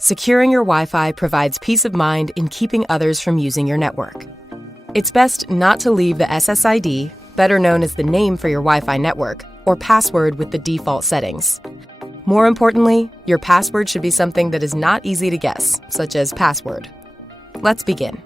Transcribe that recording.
Securing your Wi-Fi provides peace of mind in keeping others from using your network. It's best not to leave the SSID, better known as the name for your Wi-Fi network, or password with the default settings. More importantly, your password should be something that is not easy to guess, such as password. Let's begin.